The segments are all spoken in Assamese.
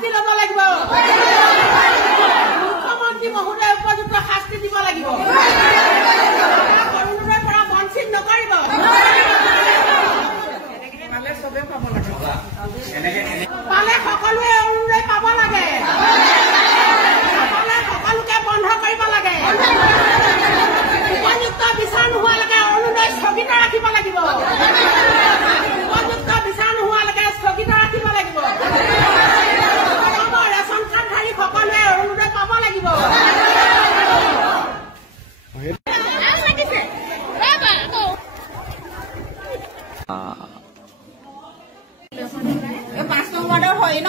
শাস্তি ল'ব লাগিব মুখ্যমন্ত্ৰী মহোদয় উপযুক্ত শাস্তি দিব লাগিব অৰুণোদয়ৰ পৰা বঞ্চিত নকৰিব পালে সকলোৱে অৰুণোদয় পাব লাগে সকলোকে বন্ধ কৰিব লাগে উপযুক্ত বিচাৰ নোহোৱালৈকে অৰুণোদয় স্থগিত ৰাখিব লাগিব উপযুক্ত বিচাৰ নোহোৱালৈকে স্থগিত ৰাখিব লাগিব ৰেচন কাৰ্ডধাৰী সকলোৱে অৰুণোদয় পাব লাগিব পাঁচ নং ৱাৰ্ডৰ হয় ন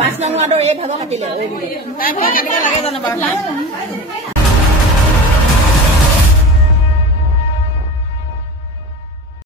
5 নং ৱাৰ্ডৰ এই ভাগৰ কাটিলে তাই ভাগ কাটিব লাগে জানো বাৰু